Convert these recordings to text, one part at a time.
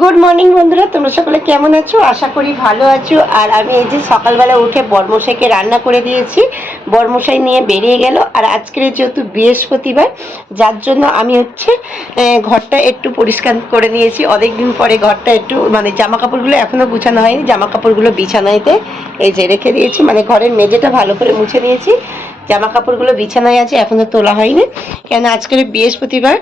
Good morning বন্ধুরা, তোমরা সকলে কেমন আছো? আশা করি ভালো আছো। আর আমি এই যে সকালবেলা উঠে বরমশাইকে রান্না করে দিয়েছি। বরমশাই নিয়ে বেরিয়ে গেল। আর আজকের যেহেতু বৃহস্পতিবার, যার জন্য আমি ঘরটা একটু পরিষ্কার করে নিয়েছি। অনেক দিন পরে ঘরটা একটু জামা কাপড়গুলো এখনও গুছানো হয়নি, জামা কাপড়গুলো বিছানাইতে এই যে রেখে দিয়েছি। ঘরের মেঝেটা ভালো করে মুছে নিয়েছি, জামা কাপড়গুলো বিছানায় আছে, এখনো তোলা হয়নি। কেন আজকের বৃহস্পতিবার।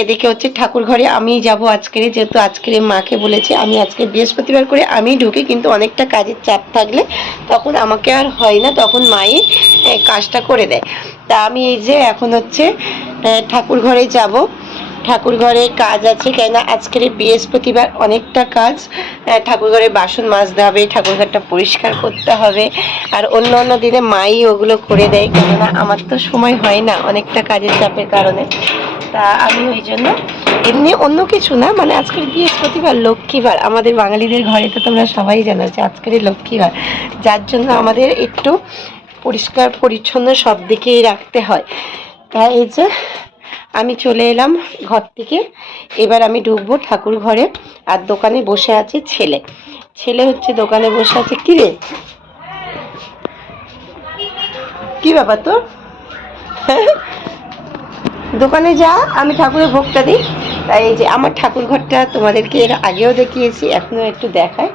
এদিকে ঠাকুর ঘরে আমি যাব আজকের, যেহেতু আজকের মাকে বলেছি আমি আজকে বৃহস্পতিবার করে আমি ঢুকি, কিন্তু অনেকটা কাজের চাপ থাকলে তখন আমাকে আর হয় না, তখন মাই কাজটা করে দেয়। তা আমি এই যে এখন ঠাকুর ঘরে যাব। ঠাকুর ঘরে কাজ আছে, কেন আজকের বৃহস্পতিবার অনেকটা কাজ। ঠাকুর ঘরে বাসন মাজতে হবে, ঠাকুর ঘরটা পরিষ্কার করতে হবে। আর অন্য অন্য দিনে মাই ওগুলো করে দেয়, কেননা আমার তো সময় হয় না অনেকটা কাজের চাপের কারণে। তা আমি ওই জন্য এমনি অন্য কিছু না, আজকের বৃহস্পতিবার লক্ষ্মীবার, আমাদের বাঙালিদের ঘরে তো তোমরা সবাই জানো যে আজকের লক্ষ্মীবার, যার জন্য আমাদের একটু পরিষ্কার পরিচ্ছন্ন সব দিকেই রাখতে হয়। তাই এই যে আমি চলে এলাম ঘর থেকে। এবার আমি ঢুকবো ঠাকুর ঘরে। আর দোকানে বসে আছে ছেলে। ছেলে দোকানে বসে আছে। কি রে, কি ব্যাপার তোর? দোকানে যা, আমি ঠাকুরের ভোগটা দিই। তাই এই যে আমার ঠাকুর ঘরটা তোমাদেরকে এর আগেও দেখিয়েছি, এখনও একটু দেখায়।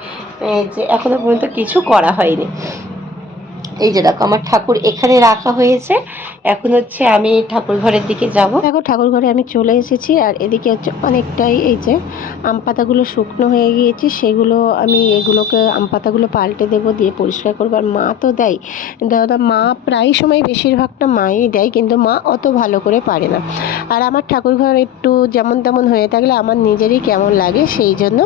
যে এখনো পর্যন্ত কিছু করা হয়নি। এই যে দেখো আমার ঠাকুর এখানে রাখা হয়েছে। এখন আমি ঠাকুর ঘরের দিকে যাব। দেখো ঠাকুর ঘরে আমি চলে এসেছি। আর এদিকে অনেকটাই এই যে আম পাতাগুলো শুকনো হয়ে গিয়েছে, সেগুলো আমি এগুলোকে আম পাতাগুলো পাল্টে দেবো, দিয়ে পরিষ্কার করবো। আর মা তো দেয়, দাদা মা প্রায় সময় বেশিরভাগটা মাই দেয়, কিন্তু মা অত ভালো করে পারে না। আর আমার ঠাকুর ঘর একটু যেমন তেমন হয়ে থাকলে আমার নিজেরই কেমন লাগে, সেই জন্য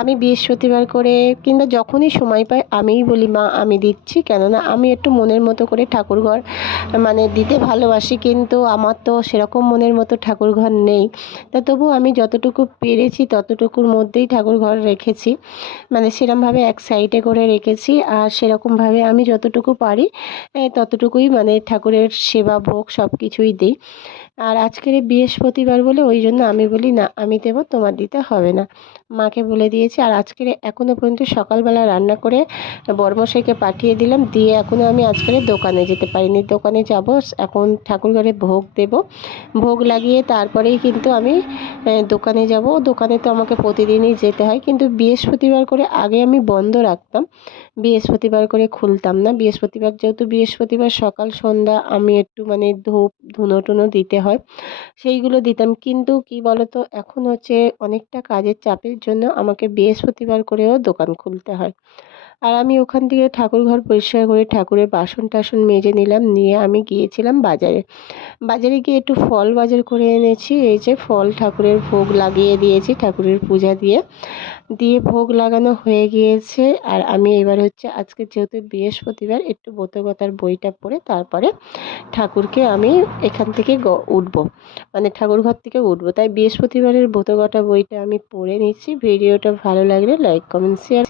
আমি বৃহস্পতিবার করে কিংবা যখনই সময় পাই আমিই বলি মা আমি দিচ্ছি। কেননা আমি একটু মনের মতো করে ঠাকুরঘর দিতে ভালোবাসি, কিন্তু আমার তো সেরকম মনের মতো ঠাকুরঘর নেই। তা তবু আমি যতটুকু পেরেছি ততটুকুর মধ্যেই ঠাকুরঘর রেখেছি, সেরকমভাবে এক সাইডে করে রেখেছি। আর সেরকমভাবে আমি যতটুকু পারি ততটুকুই ঠাকুরের সেবা ভোগ সব কিছুই দিই। আর আজকের বৃহস্পতিবার বলে ওই জন্য আমি বলি না আমি দেবো, তোমার দিতে হবে না, মাকে বলে দিয়েছি। আর আজকের এখনও পর্যন্ত সকালবেলা রান্না করে বরমশাইকে পাঠিয়ে দিলাম, দিয়ে এখনও আমি আজকের দোকানে যেতে পারিনি। দোকানে যাব, এখন ঠাকুরঘরে ভোগ দেব, ভোগ লাগিয়ে তারপরেই কিন্তু আমি দোকানে যাব। দোকানে তো আমাকে প্রতিদিনই যেতে হয়, কিন্তু বৃহস্পতিবার করে আগে আমি বন্ধ রাখতাম, বৃহস্পতিবার করে খুলতাম না। বৃহস্পতিবার যেহেতু বৃহস্পতিবার সকাল সন্ধ্যা আমি একটু ধূপ ধুনো টুনো দিতে হয়, সেইগুলো দিতাম। কিন্তু কি বলতো, এখন অনেকটা কাজের চাপের জন্য আমাকে বৃহস্পতিবার করেও দোকান খুলতে হয়। আর আমি ওখান থেকে ঠাকুর ঘর পরিষ্কার করে ঠাকুরের বাসন টাসন মেজে নিলাম, নিয়ে আমি গিয়েছিলাম বাজারে। বাজারে গিয়ে একটু ফল বাজার করে এনেছি। এই যে ফল ঠাকুরের ভোগ লাগিয়ে দিয়েছি, ঠাকুরের পূজা দিয়ে দিয়ে ভোগ লাগানো হয়ে গিয়েছে। আর আমি এবার আজকে যেহেতু বৃহস্পতিবার একটু ব্রতকথার বইটা পড়ে তারপরে ঠাকুরকে আমি এখান থেকে উঠবো, ঠাকুর ঘর থেকে উঠবো। তাই বৃহস্পতিবারের ব্রতকথা বইটা আমি পড়ে নিচ্ছি। ভিডিওটা ভালো লাগলে লাইক কমেন্ট শেয়ার।